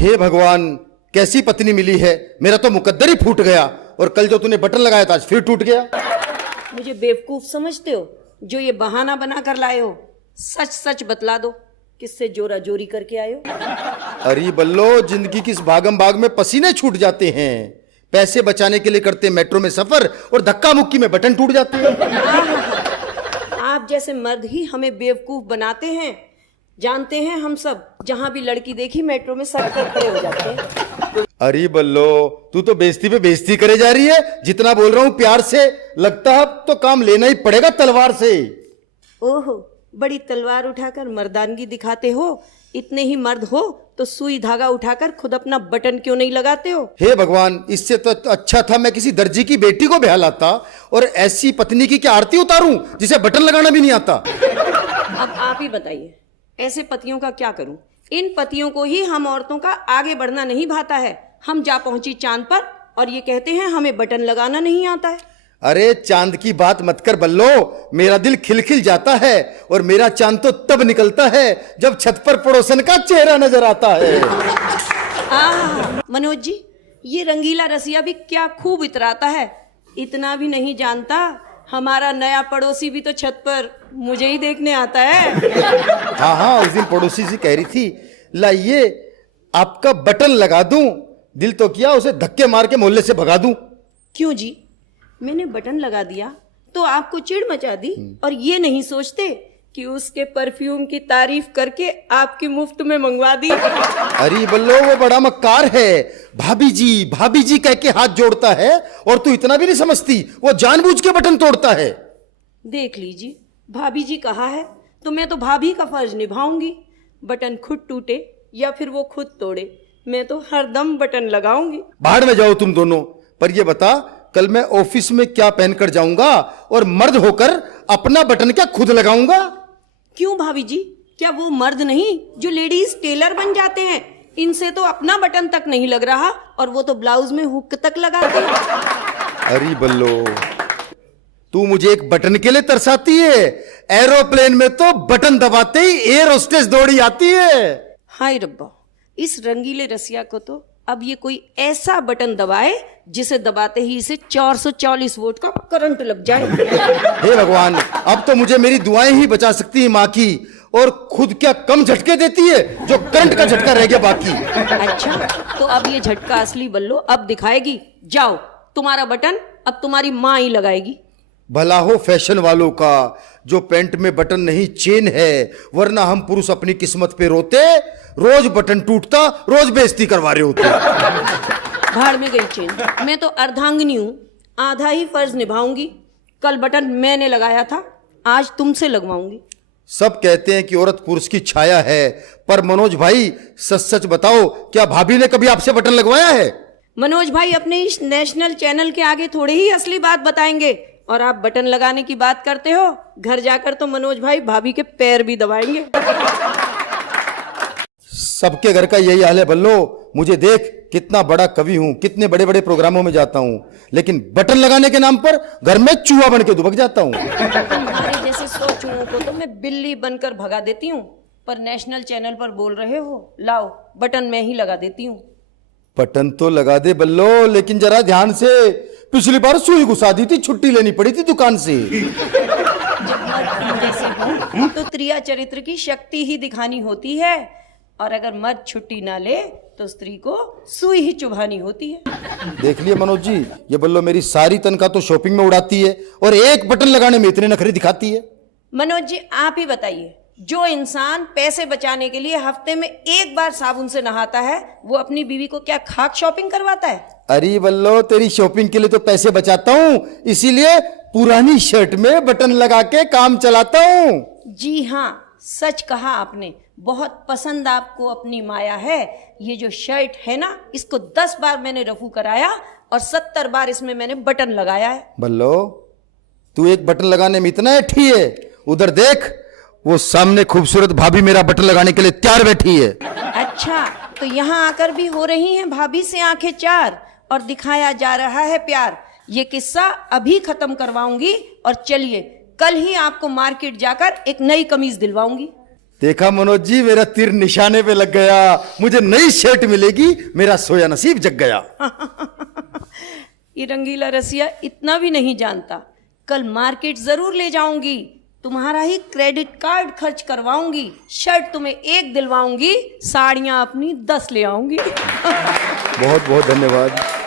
हे भगवान, कैसी पत्नी मिली है। मेरा तो मुकद्दर ही फूट गया, और कल जो तूने बटन लगाया था आज फिर टूट गया। मुझे बेवकूफ समझते हो जो ये बहाना बना कर लाए हो? सच सच बतला दो, किससे जोरा जोरी करके आए हो? अरे बल्लो, जिंदगी की इस भागम भाग में पसीने छूट जाते हैं। पैसे बचाने के लिए करते मेट्रो में सफर, और धक्का मुक्की में बटन टूट जाते हैं। आप जैसे मर्द ही हमें बेवकूफ बनाते हैं। जानते हैं हम सब, जहां भी लड़की देखी मेट्रो में सर पर खड़े हो जाते हैं। अरे बल्लो, तू तो बेइज्जती पे बेइज्जती करे जा रही है। जितना बोल रहा हूं प्यार से, लगता है अब तो काम लेना ही पड़ेगा तलवार से। ओहो, बड़ी तलवार उठाकर मर्दानगी दिखाते हो। इतने ही मर्द हो तो सुई धागा उठाकर खुद अपना बटन क्यों नहीं लगाते हो? हे भगवान, इससे तो अच्छा था मैं किसी दर्जी की बेटी को ब्याह लाता, और ऐसी पत्नी की क्या आरती उतारूं जिसे बटन लगाना भी नहीं आता। अब आप ही बताइए, ऐसे पतियों का क्या करूं? इन पतियों को ही हम औरतों का आगे बढ़ना नहीं भाता है। हम जा पहुंची चांद पर और ये कहते हैं हमें बटन लगाना नहीं आता है। अरे चांद की बात मत कर बल्लो, मेरा दिल खिलखिल जाता है, और मेरा चांद तो तब निकलता है जब छत पर पड़ोसन का चेहरा नजर आता है। मनोज जी, ये रंगीला रसिया भी क्या खूब इतराता है। इतना भी नहीं जानता, हमारा नया पड़ोसी भी तो छत पर मुझे ही देखने आता है। हाँ हाँ, उस दिन पड़ोसी से कह रही थी, लाइए आपका बटन लगा दूं। दिल तो किया उसे धक्के मार के मोहल्ले से भगा दूं। क्यों जी, मैंने बटन लगा दिया तो आपको चिढ़ मचा दी, और ये नहीं सोचते कि उसके परफ्यूम की तारीफ करके आपकी मुफ्त में मंगवा दी। अरे बल्लो, वो बड़ा मक्कार है। भाभी जी कह के हाथ जोड़ता है, और तू इतना भी नहीं समझती, वो जानबूझ के बटन तोड़ता है। देख लीजिए, भाभी जी कहा है तो मैं तो भाभी का फर्ज निभाऊंगी। बटन खुद टूटे या फिर वो खुद तोड़े, मैं तो हरदम बटन लगाऊंगी। बाहर में जाओ तुम दोनों। पर ये बता, कल मैं ऑफिस में क्या पहनकर जाऊंगा, और मर्द होकर अपना बटन क्या खुद लगाऊंगा? क्यों भाभी जी, क्या वो मर्द नहीं जो लेडीज टेलर बन जाते हैं? इनसे तो अपना बटन तक नहीं लग रहा, और वो तो ब्लाउज में हुक तक लगाते हैं। अरे बल्लो, तू मुझे एक बटन के लिए तरसाती है। एरोप्लेन में तो बटन दबाते ही एयर होस्टेस दौड़ी आती है। हाय रब्बा, इस रंगीले रसिया को तो अब ये कोई ऐसा बटन दबाए जिसे दबाते ही इसे 440 वोल्ट का करंट लग जाए। हे भगवान, अब तो मुझे मेरी दुआएं ही बचा सकती है माँ की, और खुद क्या कम झटके देती है जो करंट का झटका रह गया बाकी। अच्छा, तो अब ये झटका असली बल्लो अब दिखाएगी। जाओ, तुम्हारा बटन अब तुम्हारी माँ ही लगाएगी। भला हो फैशन वालों का, जो पैंट में बटन नहीं चेन है, वरना हम पुरुष अपनी किस्मत पे रोते। रोज बटन टूटता, रोज बेइज्जती करवा रहे होते। भाड़ में गई चेन, मैं तो अर्धांगिनी हूँ, आधा ही फर्ज निभाऊंगी। कल बटन मैंने लगाया था, आज तुमसे लगवाऊंगी। सब कहते हैं कि औरत पुरुष की छाया है, पर मनोज भाई सच सच बताओ, क्या भाभी ने कभी आपसे बटन लगवाया है? मनोज भाई अपने इस नेशनल चैनल के आगे थोड़ी ही असली बात बताएंगे, और आप बटन लगाने की बात करते हो। घर जाकर तो मनोज भाई भाभी के पैर भी दबाएंगे। सबके घर का यही हाल है बल्लो। मुझे देख, कितना बड़ा कवि हूं, कितने बड़े बड़े प्रोग्रामों में जाता हूं, लेकिन बटन लगाने के नाम पर घर में चूहा बन के दुबक जाता हूं। तुम्हारे जैसे 100 चूहों को तो मैं बिल्ली बनकर भगा देती हूँ, पर नेशनल चैनल पर बोल रहे हो, लाओ बटन मैं ही लगा देती हूँ। बटन तो लगा दे बल्लो, लेकिन जरा ध्यान से। पिछली बार सुई घुसा दी थी, छुट्टी लेनी पड़ी थी दुकान से। जब मर्द तुम जैसे हो तो त्रिया चरित्र की शक्ति ही दिखानी होती है, और अगर मर्द छुट्टी ना ले तो स्त्री को सुई ही चुभानी होती है। देख लिया मनोज जी, ये बल्लो मेरी सारी तनख्वाह तो शॉपिंग में उड़ाती है, और एक बटन लगाने में इतने नखरे दिखाती है। मनोज जी, आप ही बताइए, जो इंसान पैसे बचाने के लिए हफ्ते में एक बार साबुन से नहाता है, वो अपनी बीवी को क्या खाक शॉपिंग करवाता है? अरे बल्लो, तेरी शॉपिंग के लिए तो पैसे बचाता हूँ, इसीलिए पुरानी शर्ट में बटन लगा के काम चलाता हूँ। जी हाँ, सच कहा आपने। बहुत पसंद आपको अपनी माया है। ये जो शर्ट है ना, इसको 10 बार मैंने रफू कराया, और 70 बार इसमें मैंने बटन लगाया है। बल्लो, तू एक बटन लगाने में इतना अठी है? उधर देख, वो सामने खूबसूरत भाभी मेरा बटन लगाने के लिए तैयार बैठी है। अच्छा, तो यहाँ आकर भी हो रही हैं भाभी से आंखें चार, और दिखाया जा रहा है प्यार। ये किस्सा अभी खत्म करवाऊंगी, और चलिए कल ही आपको मार्केट जाकर एक नई कमीज दिलवाऊंगी। देखा मनोज जी, मेरा तीर निशाने पे लग गया। मुझे नई शर्ट मिलेगी, मेरा सोया नसीब जग गया। ये रंगीला रसिया इतना भी नहीं जानता। कल मार्केट जरूर ले जाऊंगी, तुम्हारा ही क्रेडिट कार्ड खर्च करवाऊंगी, शर्ट तुम्हें 1 दिलवाऊंगी, साड़ियां अपनी 10 ले आऊंगी। बहुत बहुत धन्यवाद।